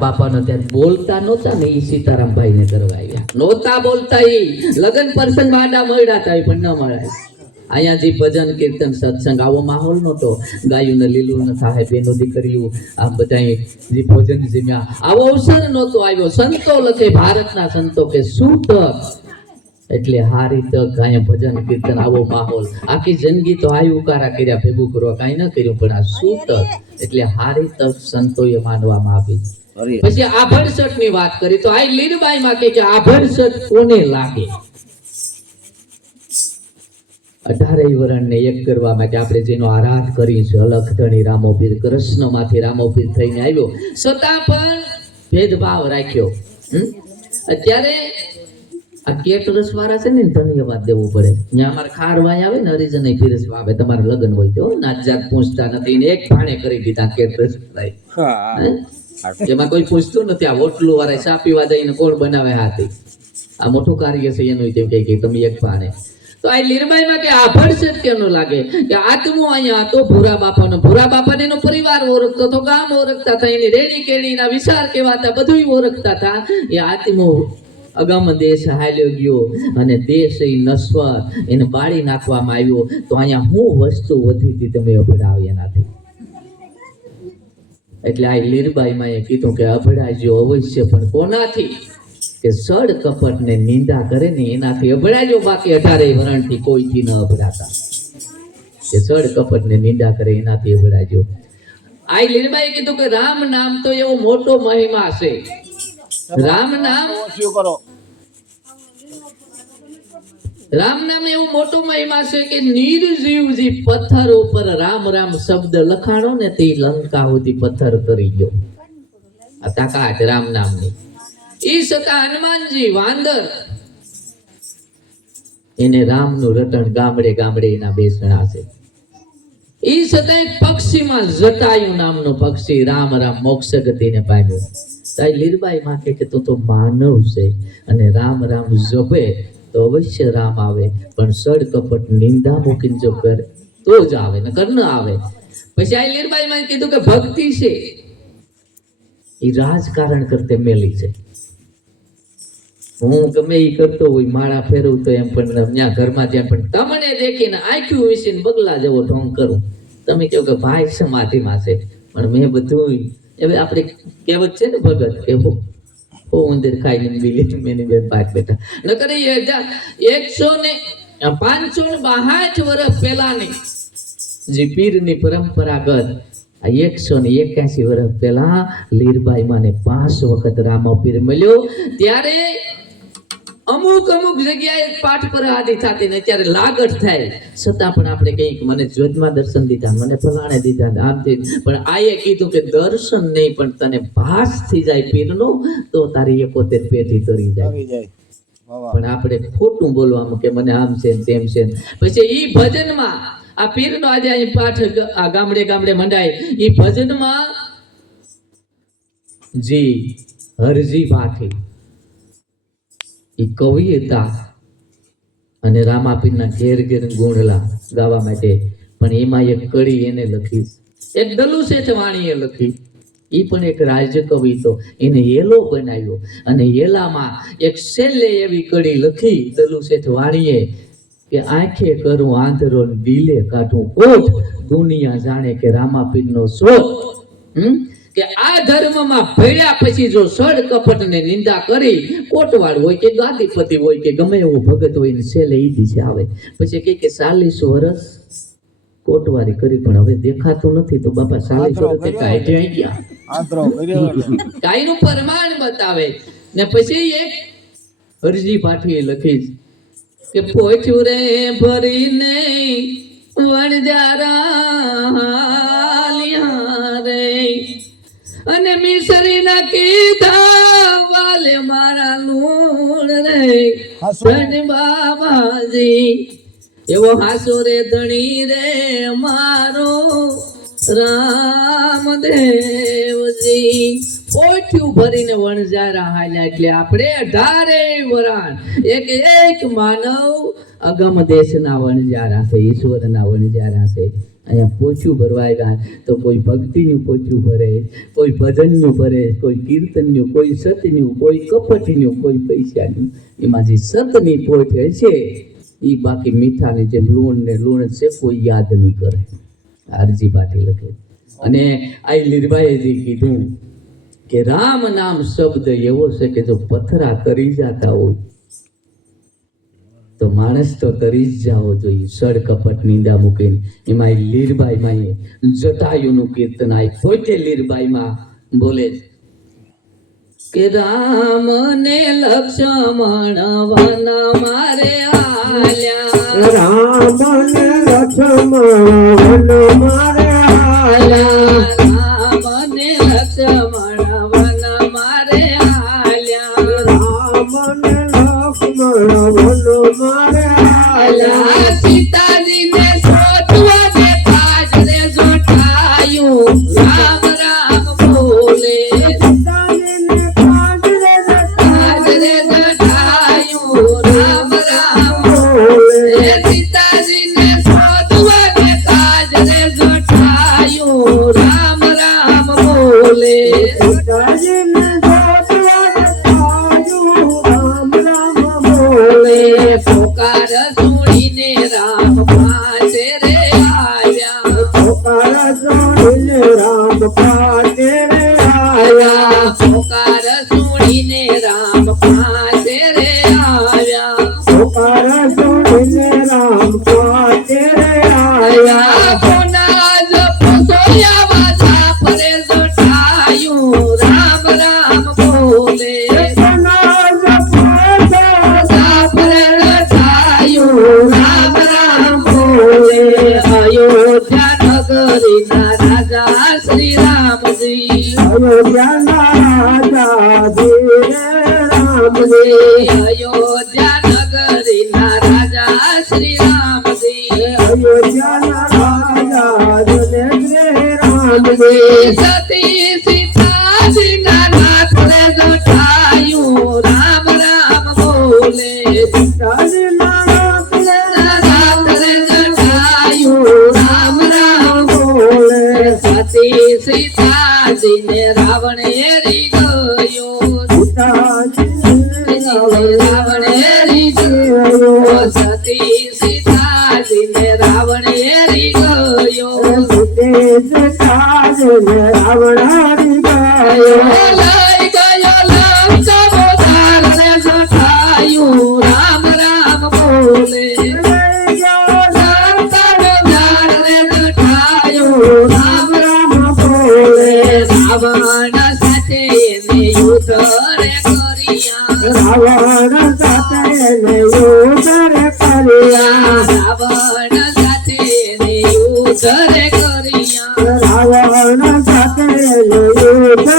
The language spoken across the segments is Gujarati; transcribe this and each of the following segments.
બાપાનો ત્યારે બોલતા નહોતા ને એ સીતારામભાઈ ને કરવા આવ્યા નહોતા બોલતા. એ લગ્ન પ્રસંગ આડા મળ્યા હતા પણ ન મળ્યા. અહીંયા જે ભજન કીર્તન સત્સંગ આવો માહોલ નહોતો. ગાયું ને લીલું ન થાય, બેનો દીકરીઓ આ બધા જે ભોજન જમ્યા, આવો અવસર નહોતો આવ્યો. સંતો લખે, ભારતના સંતો કે શું તક, એટલે હારી તક અહીંયા ભજન કીર્તન આવો માહોલ. આખી જિંદગી તો આયુ ઉકારા કર્યા, ભેગું કરવા કાંઈ ન કર્યું, પણ આ શું તક, એટલે હારી તક સંતોએ માનવામાં આવી. પછી આભણસટ ની વાત કરી તો આ લીરબાઈ માં કે આભણસટ કોને લાગે? 18 વરણ ને એક કરવા માટે આપણે જેનો આરાધ કરી છે, અલખધણી રામોપીર, કૃષ્ણ માંથી રામોપીર થઈને આવ્યો, છતાં પણ ભેદભાવ રાખ્યો. અત્યારે આ કેટરસ વાળા છે ને, ધન્યવાદ દેવું પડે. ત્યાં અમારે ખારવાય આવે ને, હરિજન પીરસવા આવે, તમારે લગ્ન હોય તો નાત જાત પૂછતા નથી, એક ભાણે કરી દીધા કેટરસ. એમાં કોઈ પૂછતું નથી. આ હોટલું વાળા ચા પીવા જઈને કોણ બનાવે હાથી, આ મોટું કાર્ય છે એનું. તેમ કે તમે એક ભાણે. તો આ લીરબાઈમાં કે આભણસટ કેમ લાગે કે આત્મો અહીંયા તો ભૂરા બાપાને એનો પરિવાર ઓળખતો તો, ગામ ઓળખતા હતા, એની રેડી કેડીના વિચાર કેવાતા, બધું ઓળખતા હતા. એ આત્મો અગમ દેશ હાલ્યો ગયો અને દેશ એ નશ્વર એને બાળી નાખવામાં આવ્યો. તો અહીંયા હું વસ્તુ વધી હતી તમે અભડાવ્યા નથી. એટલે આ લીરબાઈમાં એ કીધું કે અભડાજો અવશ્ય, પણ કોનાથી? કે સડ કપટ ને નિંદા કરે ને એનાથી અભડાજો, બાકી 18 વરણથી કોઈથી ન અભડાતા. કે સડ કપટ ને નિંદા કરે એનાથી અભડાજો. આ લીરબાઈએ કીધું કે રામ નામ તો એવો મોટો મહિમા છે. રામ નામ એવું મોટો મહિમા છે કે નિર્જીવજી પથ્થર ઉપર રામ રામ શબ્દ લખાણો ને તે લંકા સુધી પથ્થર કરી ગયો. આ તાકાત રામ નામની. ઈ છતાં હનુમાનજી વાંદર એને રામનું રટણ ગામડે ગામડે એના બેસણા છે. ઈ છતાં પક્ષીમાં જટાયુ નામનો પક્ષી રામ રામ મોક્ષ ગતિને પામ્યો. તાઈ લીરબાઈ માં કે તું તો માનવ છે અને રામ રામ જપે તો અવશ્ય રામ આવે, પણ સડ કપટ નિંદા મૂકીને જો કરે તો જ આવે, નકર ન આવે. પછી આ લીરબાઈ માં કીધું કે ભક્તિ છે એ રાજકારણ કરતે મેલી છે. હું ગમે એ કરતો હોય, માળા ફેરવતો એમ પણ ત્યાં ઘરમાં ત્યાં પણ તમને દેખીને આંખ્યું વિસીને બગલા જેવો ઢોંગ કરું. તમે કહો કે ભાઈ સમાધિમાં છે, પણ મેં બધું હવે આપણે કહેવત છે ને ભગત કે હો ઉંદર ખાઈને બિલી મેની બે પાક બેઠા ન કરે. 562 વર્ષ પહેલાની જે પીરની પરંપરાગત 181 વર્ષ પહેલા લીરબાઈ માને 5 વખત રામપીર મળ્યો. ત્યારે અમુક જગ્યાએ પાઠ પર આદિ થતી ને ત્યારે લાગટ થાય, છતાં પણ આપણે કંઈક મને જ્યોતમાં દર્શન દીધા, મને ફલાણે દીધા, આમ થી. પણ આએ કીધું કે દર્શન નહીં પણ તને ભાસ થઈ જાય પીરનો તો તારી 71 પેઢી તરી જાય. પણ આપણે ખોટું બોલવાનું કે મને આમ છે તેમ છે. પછી ઈ ભજનમાં આ પીરનો આજે અહીં પાઠ આ ગામડે ગામડે મંડાય. ઈ ભજનમાં જી હરજી પાઠી ઈ કવિ હતા અને રામાપીરના ઘેર ઘેર ગુણલા ગાવા માટે. પણ એમાં એક કડી એને લખી, એક દલુ શેઠ વાણીએ લખી. ઈ પણ એક રાજ્ય કવિ તો એને હેલો બનાવ્યો અને હેલામાં એક છેલ્લે એવી કડી લખી દલુ શેઠ વાણીએ કે આંખે કરું આંધળો દિલે કાઢું કોટ, દુનિયા જાણે કે રામાપીરનો શોખ. કે આ ધર્મમાં ભળ્યા પછી જો સડ કપટ ને નિંદા કરી, કોટવાળ હોય કે ગાદીપતિ હોય કે ગમે એવો ભગત હોય ને છેલ્લે ઈ દિશે આવે. પછી કે 40 વર્ષ કોટવારી કરી પણ હવે દેખાતું નથી. તો બાપા 40 વર્ષ કાઢી ગયા કાઈનું પ્રમાણ બતાવે. ને પછી એક હરજી પાઠીએ લખી કે પોઠ્યું રે ભરીને વણજારા રે અને મિસરી ના કીધા વાલે મારા લૂણ રે બાબાજી એવો હાસો રે ધણી રે મારો રામદેવજી. પોઠ્યું ભરીને વણજારા હાલ્યા. એટલે આપણે 18 વરાણ એક માનવ અગમ દેશના વણજારા છે, ઈશ્વરના વણજારા છે. અહીંયા પોચું ભરવા આવ્યા તો કોઈ ભક્તિનું પોચું ભરે, કોઈ ભજનનું ભરે, કોઈ કીર્તનનું, કોઈ સતનું, કોઈ કપટનું, કોઈ પૈસાનું. એમાં જે સતની પોચ છે એ બાકી મીઠાની જેમ લૂણ ને લૂણ છે કોઈ યાદ નહીં કરે. આરજી પાટી લખે. અને આ લીરબાઈએ જે કીધું કે રામ નામ શબ્દ એવો છે કે જો પથરા તરી જતા હોય તો માણસ તો તરી જ જાવો જોઈએ. સડ કપટ નિંદા મૂકીને એમાં લીરબાઈમાં જટાયુનું કીર્તન આ પોતે લીરબાઈમાં બોલે કે રામ ને લક્ષ્મણ વન મારે આલ્યા, રામ ને લક્ષ્મણ વન મારે આલ્યા, રામ ને લક્ષ્મણ વન મારે આલ્યા, રામ ને લક્ષ્મણ વન મારે આલ્યા, સીતાજી ને શોધવા ને તાજ રે જોટાયું, રામ રામ બોલે, સીતાજી ને તાજ રે જોટાયું, રામ રામ બોલે, સીતાજી ને શોધવા ને તાજ રે જોટાયું, રામ રામ બોલે, સીતાજી ને જોતવા તાજું રામ રામ બોલે, પોકાર સુણીને રામ પાસે રે આવ્યા, પોકાર જોઈને રામ પાસે રે આયા, પોકાર સુણીને રામ પાસે રે આવ્યા, પોકાર જોઈને રામ પાસે રે આયા, પોનાજ પોસોયા વાજા પરે જોટાયું, રામ રામ બોલે, સનાજ પાછા પરે જોટાયું, રામ રામ બોલે, અયોધ્યા નગરીના રાજા શ્રી રામજી, અયોધ્યાના રાજા ધીરે રામજી, અયોધ્યા નગરીના રાજા શ્રી રામજી, અયોધ્યાના રાજા ધીરે રામજી, સતી સીતાજીના નાથને જોટાયું, રામ રામ બોલે, સીતાજીના નાથને નાથને જોટાયું, રામ રામ બોલે, સતી સીતાજીને રાવણ એરી ગયો, સીતાજીને રાવણ એરી ગયો, સતી સીતાજીને રાવણ એરી ગયો, રાવણારી ગયો, લઈ ગયો લંકાવતારને જોટાયું, રામ રામ બોલે, લંકાવતારને જોટાયું, રામ રામ બોલે, રાવણ સાથે એને યુદ્ધ રે કર્યા, રાવણ સાથે યુદ્ધ કર્યા, રાવણ સાથે એને યુદ્ધ રે કર્યા, રાવણ સાથે યુદ્ધ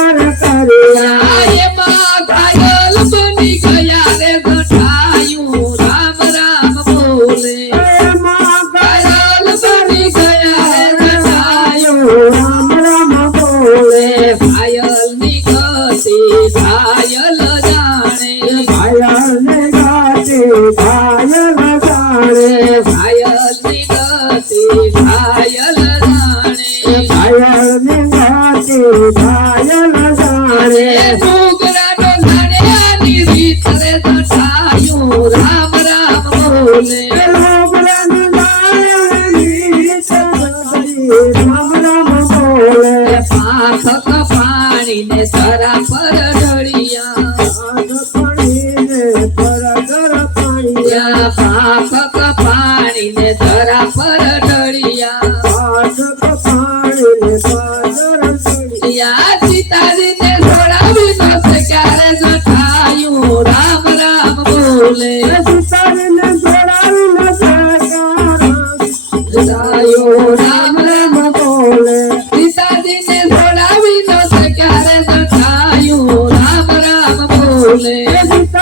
કર્યા, એમાં ઘાયલ બની ગયા રે જોટાયું, રામ રામ બોલે, એમાં ઘાયલ બની ગયા રે જોટાયું, રામ રામ બોલે, ઘાયલની ગતિ ઘાયલ જાણે, ઘાયલને ગાતે ઘાયલ જાણે, ઘાયલની ગતિ ઘાયલ જાણે, ઘાયલને ગાતે ઘાયલ જાણે, ડુંગરાનો જાણે આની રીત રે જોટાયું, રામ રામ બોલે, રામ રામ બોલે, પાંખ કપાણીને સરા પર ઢળિયા, પાંખ કપાણીને સરા પર ઢળિયા, સીતાજીને જોડાવી ન ક્યારે જોટાયું, રામ રામ બોલે, જોટાયું, રામ રામ બોલે, સીતાજીને જોડાવી ન ક્યારે જોટાયું, રામ રામ બોલે, જોટાયું,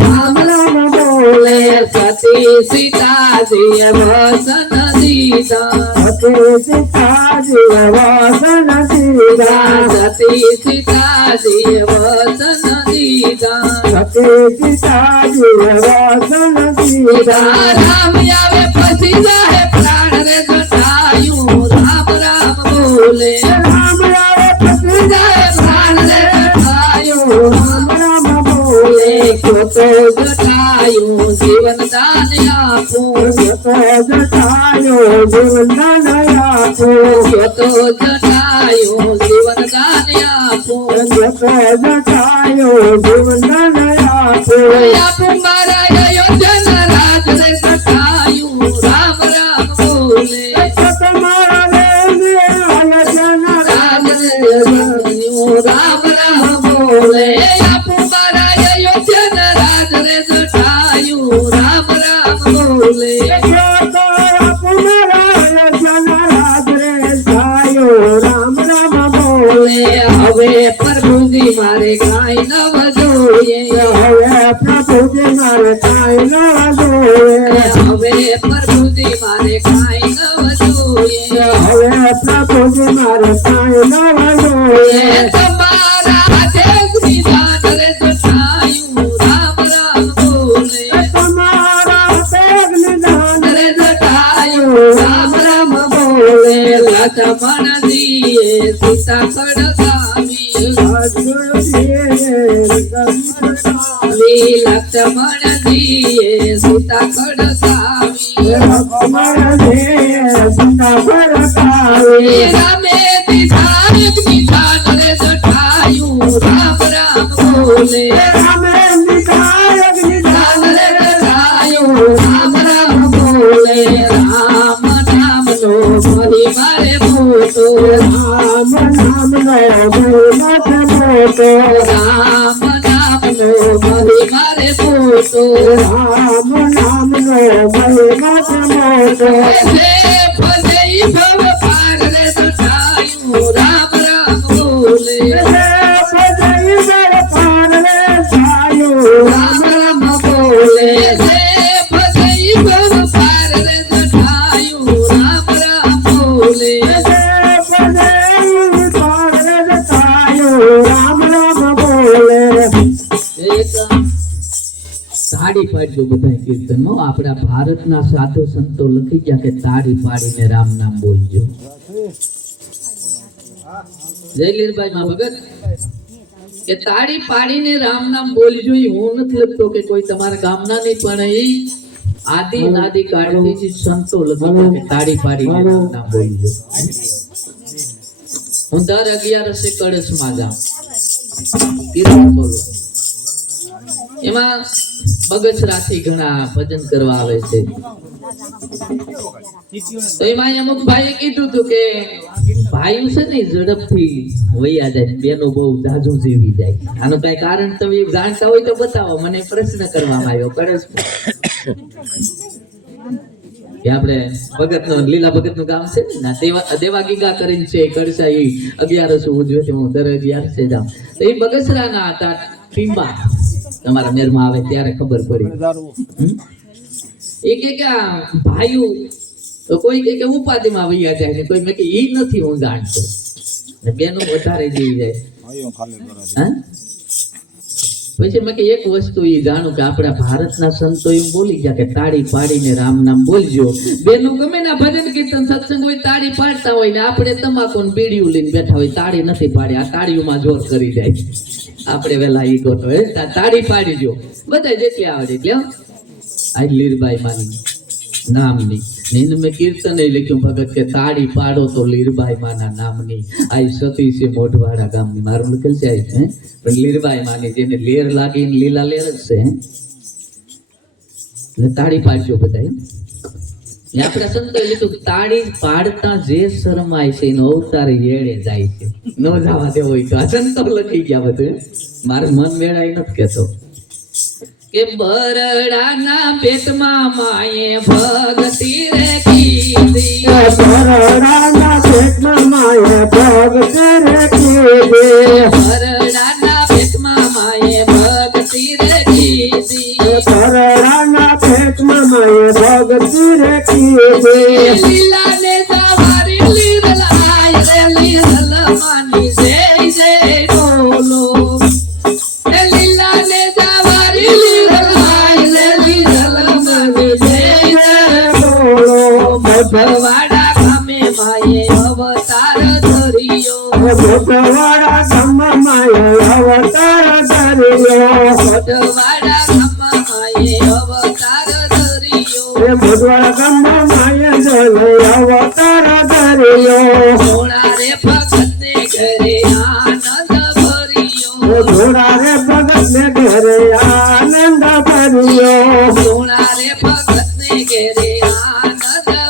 રામ રામ બોલે, સતી સીતાજીએ વસન દીધા, સતી સીતાજીએ વસન દીધા, સીતાજી વચન દીધા રામ આવે પછી જાય પ્રાણ રે જટાયું રામ રામ બોલે રામ આવે પછી જાય પ્રાણ રે જટાયું રામ રામ બોલે તો જટાયું જીવન દાન આપું તો જટાયો જીવનદાન આપો તો જટાયું જીવન દાન આપું તો જટાયો જીવનદાન આપો આપું મારા અયોધ્યા રાજ રે જટાયું રામ રામ બોલે તમારા રેને અયોધ્યાના રામ રામ બોલે આપું મારા અયોધ્યા રાજ રે જટાયું રામ રામ બોલે રામ રામ બોલે હવે પ્રભુજી મારે કાંઈ નવ જોઈએ હવે પ્રભુજી મારે કાંઈ ન જોઈએ હવે પ્રભુજી મારે કાંઈ નવ જોઈએ હવે પ્રભુજી મારે કાંઈ ન જોઈએ તમારા દેશની દાન રે જટાયું રામ રામ બોલે તમારા પેગ નિધાન રે જટાયું રામ રામ બોલે લક્ષ્મણ દીએ સીતા ખડકાવી લક્ષ્મણ દીએ સીતા ખડકાવી રામે દીધા એક નિધાન રે જટાયું રામ રામ બોલે નિધાન રે જટાયું રામ રામ બોલે રામ નામનો મહિમા રે મોટો રામ નામનો મહિમા રે મોટો ફજઈ ભવ પાર રે જટાયું રામ રામ બોલે રામ રામ બોલે ફજઈ ભવ પાર રે જટાયું રામ રામ બોલે તાળી પાડજો બધા કીર્તનમાં આપણા ભારતના સાધુ સંતો લખી ગયા કે તાળી પાડીને રામ નામ બોલજો જય લીરભાઈ માં ભગત કે તાળી પાડીને રામ નામ બોલજો એ હું નથી લખતો કે કોઈ તમારા ગામના નહીં પણ એ આદિ નાદિ કાળથી જ સંતો લખી ગયા કે તાળી પાડીને રામ નામ બોલજો હું દર 11 કળશમાં જાઉં કીર્તન બોલવા એમાં બગસરાથી ઘણા ભજન કરવા આવે છે તો એમાં અમુક ભાઈએ કીધું હતું કે ભાઈઓ છે ને ઝડપથી વૈયા જાય બેનો બહુ જાજુ જીવી જાય આનું કઈ કારણ તમે જાણતા હોય તો બતાવો મને પ્રશ્ન કરવામાં આવ્યો કળશ કે આપણે ભગતનું લીલા ભગતનું ગામ છે ને દેવા ગીગા કરીને છે કળશા એ 1100 ઉજવે છે હું દર 11 જાઉં તો એ બગસરાના હતા ટીમા તમારા મેરમાં આવે ત્યારે ખબર પડી એ કે આ ભાઈઓ તો કોઈ કે ઉપાધિમાં વૈયા જાય છે કોઈ મેં કે ઈ નથી હું જાણતો ને બેનો વધારે જીવી જાય હા પછી મેં કે એક વસ્તુ એ જાણું કે આપણા ભારતના સંતો એમ બોલી ગયા કે તાળી પાડીને રામ નામ બોલજો બેનો ગમે ના ભજન કીર્તન સત્સંગ હોય તાળી પાડતા હોય ને આપણે તમાકુ ને બીડીયું લઈને બેઠા હોય તાળી નથી પાડી આ તાળીઓમાં જોર કરી જાય આપણે વેલા ઈ ગોઠો તાળી પાડીજો બધા જેટલી આવડે એટલે આ લીરબાઈ માની નામની ને મેં કીર્તન લખ્યું ભગત કે તાળી પાડો તો લીરબાઈ માના નામની આ સતી છે મોઢવાડા ગામની મારું લખેલ છે પણ લીરબાઈ માની જેને લેર લાગી લીલા લેર જ છે તાળી પાડજો બધા આપણા સંતોએ લીધું તાળી પાડતા જે શરમાય છે એનો અવતાર એળે જાય છે ન જવા દેવો હોય તો આ સંતો લખી ગયા બધું મારું મન મેળાય નથી કેતો કે બરડાના પેટમાં માએ ભગતી રે કીધી બરડાના પેટમાં માએ ભગતી રે કીધી બરડાના પેટમાં માએ ભગતી રે કીધી બરડાના પેટમાં માએ ભગતી રે કીધી લીલા ને સવારી લીલા રે લીલા માની જય જય બોલો લીલા ને સવારી મોટવાડા ગામમાં માયા અવતાર ધર્યો મોઢવાડા ગામમાં માએ અવતાર ધર્યો એ મોટવાડા ગામમાં માયા જલે અવતાર ધર્યો સોણા રે ભગતને ઘરે આનંદ ભર્યો ઘોડા રે ભગત ને ઘરે આનંદ ભર્યો સોણા રે ભગતને ઘરે આનંદ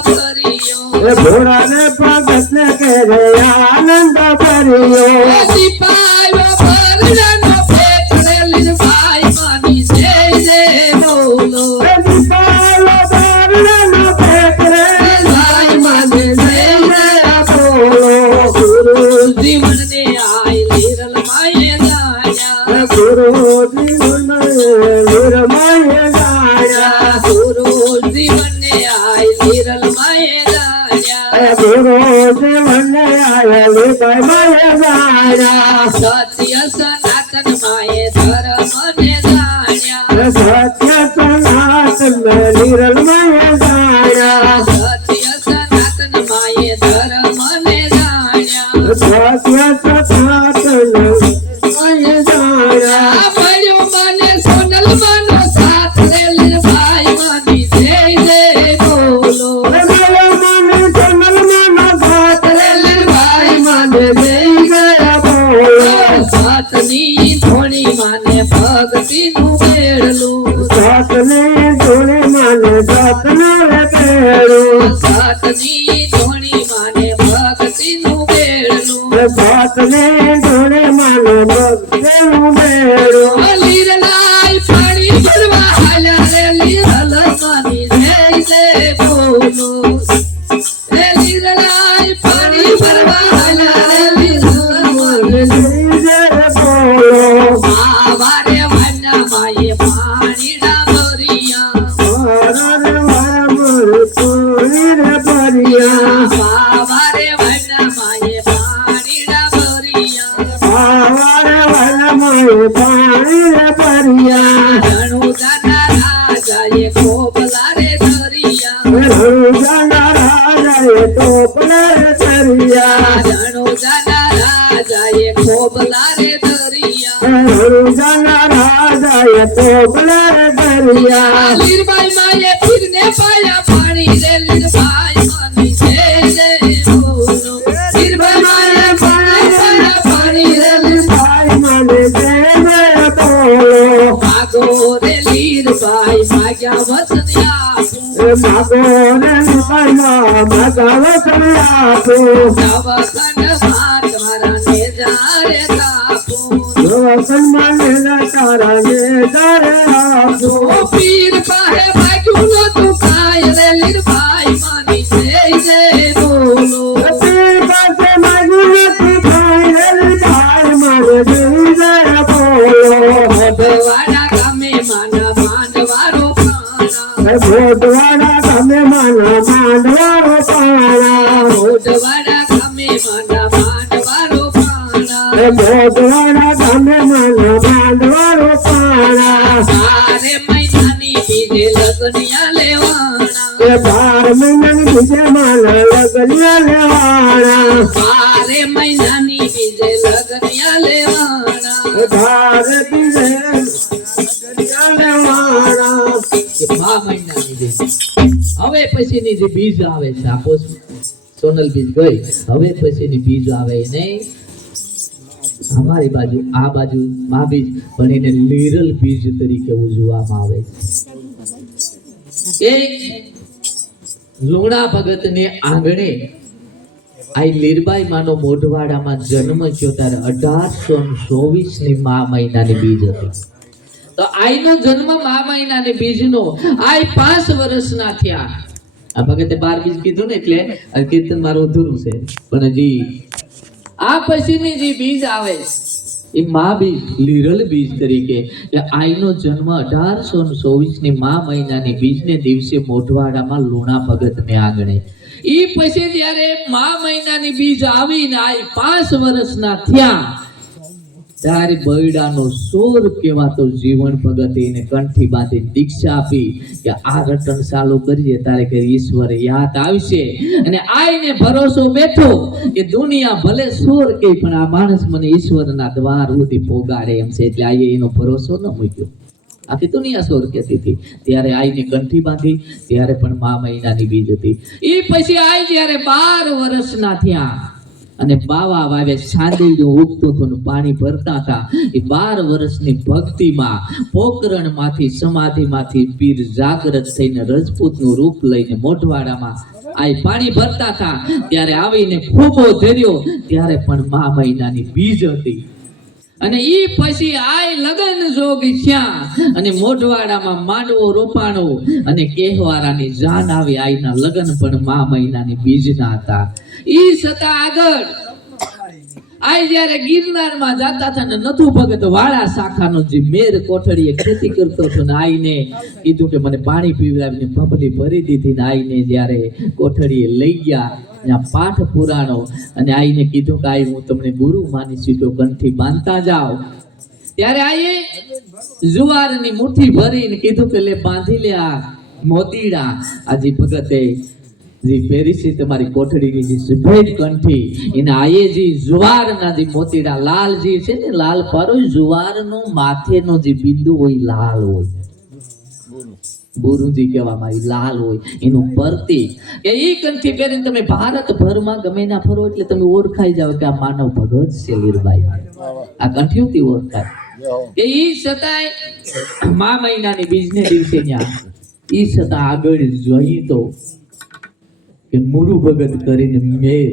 ભર્યો ઘોડા ને ભગત ને ઘરે આનંદ ભર્યો દીપાયો ભરડાનો પેટને લીલભાઈ માની જય જય બોલો દીપાલો બારણાનો પેટરે લીલભાઈ માને જય જય બોલો ગુરુ જીવનને આઈ લીરલ માયે ગાયા ગુરુ જીવન નિર્મય ગાયા ગુરુ જીવનને આઈ લીરલ માયે ગાયા ગુરુ જીવન આયલી મય ગાયા સત્ય સનાતન માયે ધર્મને જાણ્યા સત્ય સનાતન નિર્મય ગાયા સત્ય સનાતન માયે ધર્મને જાણ્યા સત્ય સનાતન મય ગાયા આ મળ્યો મને સોનલ માનો સાથ રે લીલભાઈ માની જય જય બોલો લીલભાઈ માને સાતની ધોણી માને ભક્તિનું બેડલું સાતની ધોણી માને ભક્તિનું બેડલું લીરલાઈ પાણી ભરવા હાલ્યા રે લીરલ માની જય જય બોલો રે લીરલાઈ પાણી ભરવા હાલ્યા રે લીરલ માની આવારે વના માયે પાણીના ભરિયા આવારે વના માયે પાણીના ભરિયા ધણુ જાના રાજાએ ખોબલા રે ધરિયા ધણુ જાના રાજાએ ખોબલા રે ધરિયા લીરબાઈ માયે ફીરને પાયા પાણી રે લીરબાઈ માની જય જય બોલો લીરબાઈ માયે પાયા પાણી રે લીરબાઈ માગો રે લીરબાઈ માગ્યા વચન આપું નવખંડ ભાત મારા ને જારે કાપું ઓ પીર પાહે ભાગ્યું નો તું કાય રે લીરબાઈ માની જય જય બોલો મોઢવાડા ગામે માના માંડવારો પાણા ભોટવાડા તમે માના માંડવારો પાણા મોઢવાડા ગામે માના માંડવારો પાણા ભોટવાડા તમે માના માંડવારો પાણા સારે મહિનાની બીજે લગનિયા લેવાણા 12 મહિનાની બીજે માના લગનિયા લેવાણા 12 મહિનાની બીજે લગનિયા લેવાણા ભારત બીજે લગનિયા લેવાણા કે 12 મહિનાની બીજ હવે પછીની જે બીજ આવે છે આપો સોનલ બીજ ગઈ હવે પછીની બીજ આવે નહીં અમારી બાજુ આ બાજુ મા બીજ પણ એને લીરલ બીજ તરીકે ઉજવવામાં આવે છે એ લુણા ભગતને આંગણે આ લીરબાઈ માનો મોઢવાડામાં જન્મ થયો ત્યારે 1824 ની મા મહિનાની બીજ હતી તો આઈનો જન્મ મા મહિનાની બીજનો આઈ 5 વર્ષના થયા આ ભગતે 12 બીજ કીધું ને એટલે આ કીર્તન મારું અધૂરું છે પણ હજી આ પછીની જે બીજ આવે એ મા બીજ લીરલ બીજ તરીકે આઈનો જન્મ 1824 ની મા મહિનાની બીજને દિવસે મોઢવાડામાં લુણા ભગતને આંગણે ઈ પછી જ્યારે મા મહિનાની બીજ આવીને આઈ 5 વર્ષના થયા ત્યારે બૈડાનો સોર કહેવાતો જીવન ભગતે એને કંઠી બાંધી દીક્ષા આપી કે આ રટણ ચાલુ કરીએ તારે કે ઈશ્વર યાદ આવશે. અને આઈને ભરોસો બેઠો કે દુનિયા ભલે સોર કે પણ આ માણસ મને ઈશ્વરના દ્વાર સુધી પોગાડે એમ છે. એટલે આઈએ એનો ભરોસો ન મૂક્યો. આખી દુનિયા સોર કહેતી હતી. ત્યારે આઈને કંઠી બાંધી ત્યારે પણ મા મહિનાની બીજ હતી. એ પછી આઈ જ્યારે 12 વર્ષના થયા અને બાવા વાવે સાંદીલું ઉગતું હતું ને પાણી ભરતા હતા. એ 12 વર્ષની ભક્તિમાં પોકરણમાંથી સમાધિમાંથી પીર જાગૃત થઈને રજપૂતનું રૂપ લઈને મોઢવાડામાં આ પાણી ભરતા હતા. ત્યારે આવીને ખૂબો ધર્યો ત્યારે પણ મા મહિનાની બીજ હતી. અને ઈ પછી આય લગન જોગી થયા અને મોઢવાડામાં માંડવો રોપાણો અને કેહવારાની જાન આવી. આઈના લગન પણ મા મહિનાની બીજના હતા. ઈ છતાં આગળ આય જ્યારે ગિરનારમાં જાતા હતા ને નથુ ભગત વાળા શાખાનો જે મેર કોઠડીએ ખેતી કરતો હતો ને આઈને કીધું કે મને પાણી પીવડાવીને ભભલી ભરી દીધી ને આઈને જ્યારે કોઠડીએ લઈ ગયા ત્યાં પાઠ પુરાણો અને આઈને કીધું કે આઈ હું તમને ગુરુ માનીશું તો કંઠી બાંધતા જાઓ. ત્યારે આઈએ જુવારની મુઠ્ઠી ભરીને કીધું કે લે બાંધી લે આ મોતીડા. આજે ભગતે જે પહેરી છે તમારી કોઠડીની જે સફેદ કંઠી એના આયે જે જુવારના જે મોતીડા લાલ જે છે ને લાલ પારો જુવારનો માથેનો જે બિંદુ હોય લાલ હોય બોરુજી કહેવામાં આવી લાલ હોય એનું પ્રતીક કે ઈ કંઠી પહેરીને તમે ભારતભરમાં ગમે ના ફરો એટલે તમે ઓળખાઈ જાવ કે આ માનવ ભગત છે લીરબાઈ. આ કંઠીઓથી ઓળખાય કે ઈ છતાંય મા મહિનાની બીજને દિવસે ત્યાં ઈ છતાં આગળ જોઈ તો કે મુરુ ભગત કરીને મેર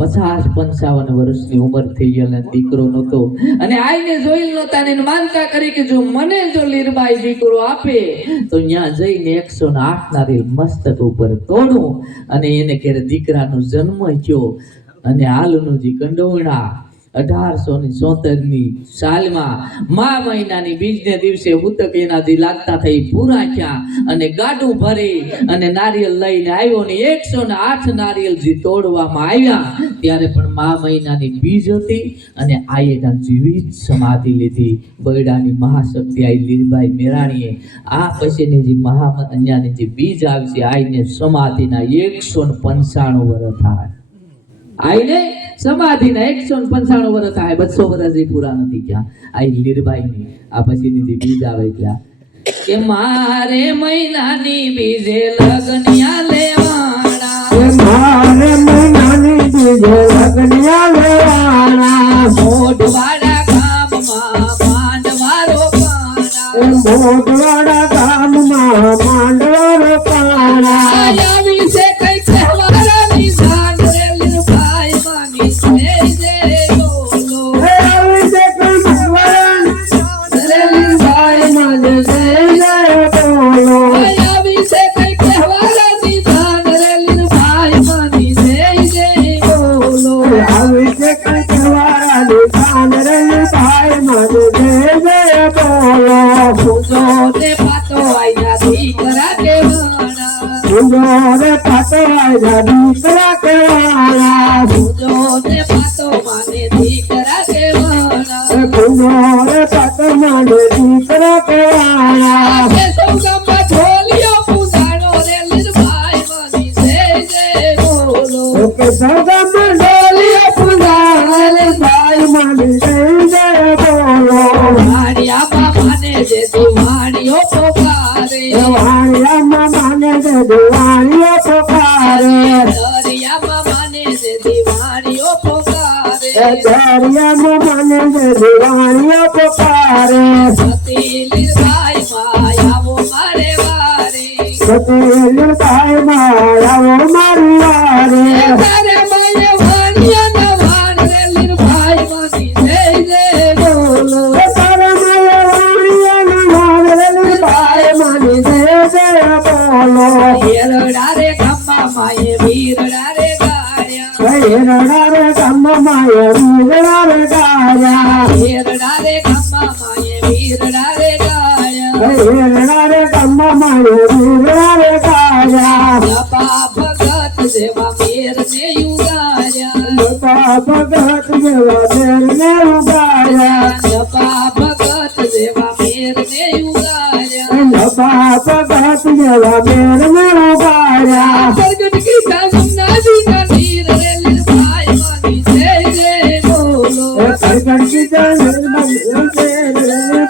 50-55 વર્ષની ઉંમર થઈ ગયેલા દીકરો નતો અને આઈને જોઈ નહોતા ને માનતા કરી કે જો મને જો લીરબાઈ દીકરો આપે તો ત્યાં જઈને 108 નારિયેળ મસ્તક ઉપર તોડું અને એને ઘેર દીકરાનો જન્મ થયો. અને હાલનું જે કંડોરણા 1874 સાલમાં મા મહિનાની બીજને દિવસે ઉતક એના જે લાગતા થઈ પૂરા થયા અને ગાડું ભરી અને નારિયેળ લઈને આવ્યો ને 108 નારિયેળ જે તોડવામાં આવ્યા ત્યારે પણ મા મહિનાની બીજ હતી અને આયેના જીવિત સમાધિ લીધી. બૈડાની મહાશક્તિ આઈ લીરબાઈ મેરાણીએ આ પછીની જે મહામન્યાની જે બીજ આવી છે આઈને સમાધિના 195 વર્ષ થાય. આઈને સમાધિના 195 વર્ષ થાય. 200 વર્ષ પૂરા નથી થયા. આઈ લીરબાઈની આ પછીની જે બીજ આવે ત્યાં કે મારે મહિનાની બીજે લગનિયા લેવાના મારે મહિનાની બીજે લગનિયા લેવાના મોઢવાડા ગામમાં માંડવા રોપાણા મોઢવાડા ગામમાં માંડવા રોપાણા આવી છે કઈ કહેવારાની જાન રે લીરબાઈ માની છે જે બોલો આવી છે કઈ લીરબાઈ માને જય જય બોલો આવી છે કઈ કહેવારાની જાન રે લીરબાઈ માની છે જે બોલો આવી છે કઈ કહેવારાની જાન રે લીરબાઈ માને જય જય બોલો પૂજો તે પાતો આયા દીકરા કેવાના પૂજો રે પાતો આયા દીકરા કેવાના પૂજો તે પાતો માને દીકરા કેવાના પૂજો રે પાતો માને દીકરા કેવાના કે સૌગંબા ઢોલિયો પૂજાણો રે લીરબાઈ માની છે જે બોલો કે સૌગમ ડોલિયા પૂજા લીરબાઈ માને જય જય બોલો વાણિયા માને જે દીવાણીઓ પોકારે વાણિયામાં માને જે દીવાણીઓ પોકારે દરિયામાં માને જે દીવાણીઓ પોકારે દરિયામાં માને જે દીવાણીઓ પોકારે સતી લીરબાઈ માં આવો મારે વારે સતી લીરબાઈ માં આવો મારી વારે તારે માયે વાણિયાના વાણ રે લીરબાઈ માની જય જય બોલો તારા માયા વાણિયાના વારે લીરબાઈ માને જય જય બોલો હેરડા રે ખમ્મા માયે વીરડા રે ગાયા હેરડા રે ગામમાં માયા વીરડા રે ગાયા હેરડા રે ખમ્મા માયે વીરડા રે ગાયા હેરડા રે ગામમાં માયા વીરડા રે ગાયા જપા ભગત જેવા મેર ને યુગાયા ભગત જેવા મેરને ઉગાયા ભગત જેવા મેર મેળો ગાયા પ્રગટ કીધા જમનાજીના નીર રે લીલભાઈ માની જય જય બોલો પ્રગટ કીધા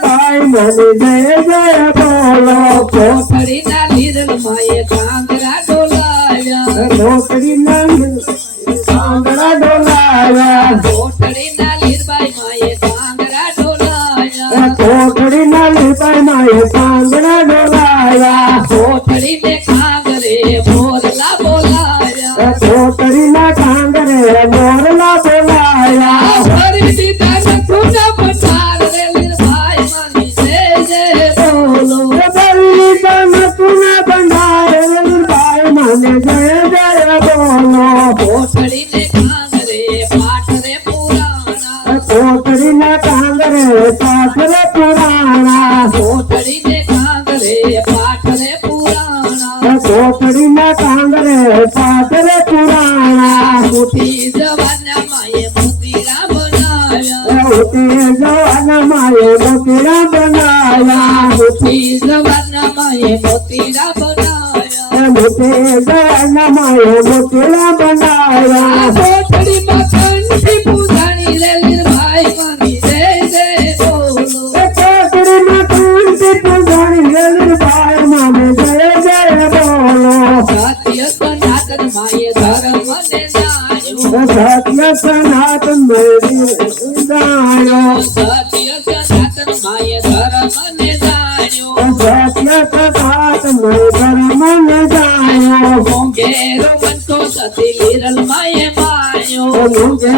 ભાઈ મને જય જય બોલો કોઠડીના લીરલ માએ કાંગરા ડોલાવ્યા કોઠડીના કાંગરા ડોલાવ્યા કોઠડીના લીરબાઈ માએ કાંગરા ડોલાવ્યા કોઠડીના લીરબાઈ માએ કાંગરા ડોલાવ્યા કોઠડીને કાંગરે મોરલા બોલાવ્યા કોઠડીના કાંગરે મોરલા બોલાવ્યા હરી દીધા નથુના પઠાર રે લીરબાઈ માની જય જય બોલો કોઠડીને કાંગરે પાઠ રે પુરાણા કોઠડીના કાંગરે પાથરે પુરાણા કોઠડીને કાંગરે પાઠ રે પુરાણા કોઠડીના કાંગરે પાથરે પુરાણા મોટી જવાના માએ મોતીરા બનાવ્યા ઉતી જવાના માએ મોતીરા બનાવ્યા મોટી જવાના માએ મોતીરા બનાવ્યા મોતી જવાના માએ મોતીરા બનાવ્યા કોઠડીમાં કંઠી પૂજાણી રે લીરભાઈ માની જય જય બોલો કોઠડીમાં કાંતિ પૂજાણી વેલભાઈ માને જય જય બોલો સત્ય સનાતન માએ ધર્મ ને જાણ્યો સત્ય સનાતન મેરી દાયો સત્ય સનાતન માએ ધર્મ ને જાણ્યો સત્ય સનાતન ધર્મ ને જાયો મોંઘેરો બનતો સતી લીરલ માએ માયો મુગેર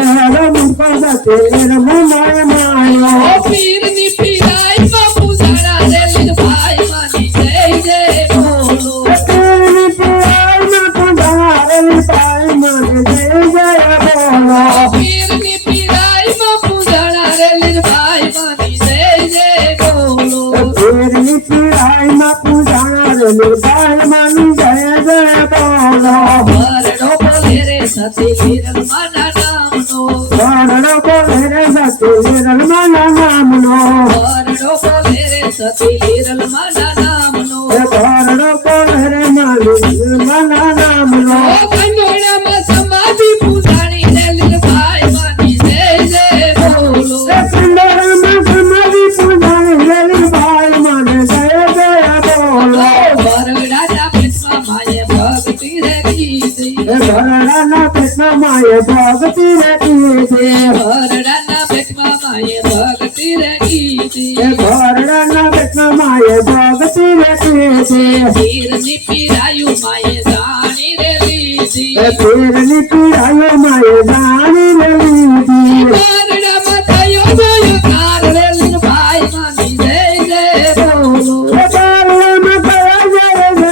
મુપદતે રમનાય માયો પીરની પીરાઈ માં પૂજાણા રે લીરભાઈ માની જય જય બોલો તેની પુરાણ પધારે પાય માને જય જય બોલો પીરની પીરાઈ માં પૂજાણા રે લીરભાઈ માની જય જય બોલો તેની પુરાણ પૂજાણા રે ભાઈ માની જય જય બોલો વરડો બોલે રે સતી લીરલ માના નામનો વરડો બોલે રે સતી રમના નામનો વરડો બોલે રે સતી લીરલ માના નામનો વરડો બોલે રે માની મના નામનો ઓ કંડોળામાં સમાધિ પૂજાણી રે લીરભાઈ માની જય જય બોલો સુંદરમાં સમાધિ પૂજાણી વેલી ભાઈ માને જય જય બોલો વરડાના પેટમાં માએ ભક્તિ રે કીધી વરડાના કૃષ્ણ માએ ભક્તિ રાખી છે વરડાના પેટમાં માએ ભક્તિ રે કીધી વરડાના કૃષ્ણ માએ ભક્તિ રાખી છે પીરની પીરાયું માએ જાણી રે લીધી પીરની પીરાયો માએ જાણી લીધી વરડામાં થયો જોયો તાર રે લીરભાઈ માની જય જય બોલો તારમાં કયા જય જય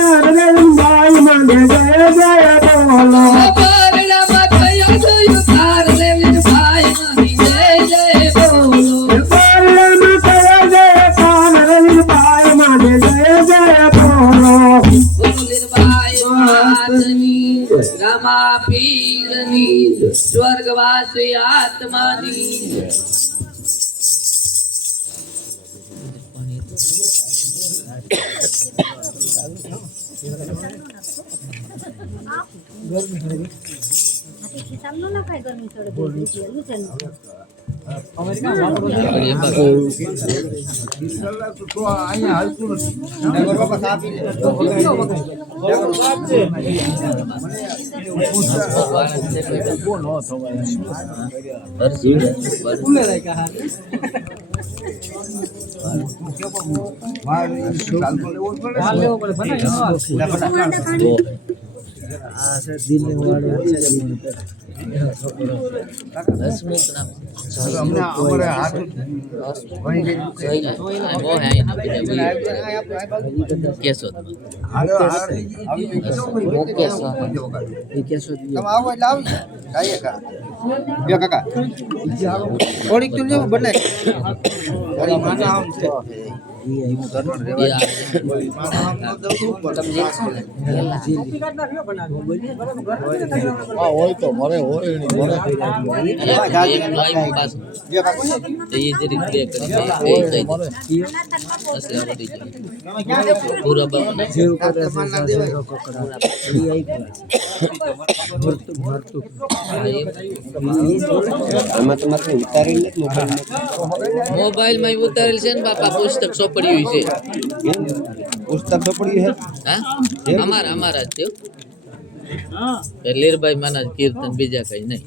ભાઈ માને જય જય બોલો વરડામાં થયો જોયો તાર રે લીરભાઈ માની જય જય બોલો તારમાં કયા જય કાન રવિ ભાઈ માને જય જય બોલો લીરભાઈ માતની રામા પીરની સ્વર્ગવાસી આત્માની સામનો ના ખાય ગરમી ચડે બોલું છે થોડીક તો લેવું બને હોય તો મરે હોય નહીં મરે મોબાઈલ માં ઉતારેલ છે ને બાપા પુસ્તક સોપડ્યું છે પુસ્તક પડ્યું હા અમારા જ થયો લીરભાઈ માના કીર્તન બીજા કઈ નહીં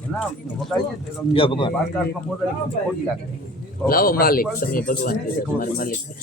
લાવો માલિક તમે ભગવાન છે તમારા માલિક છે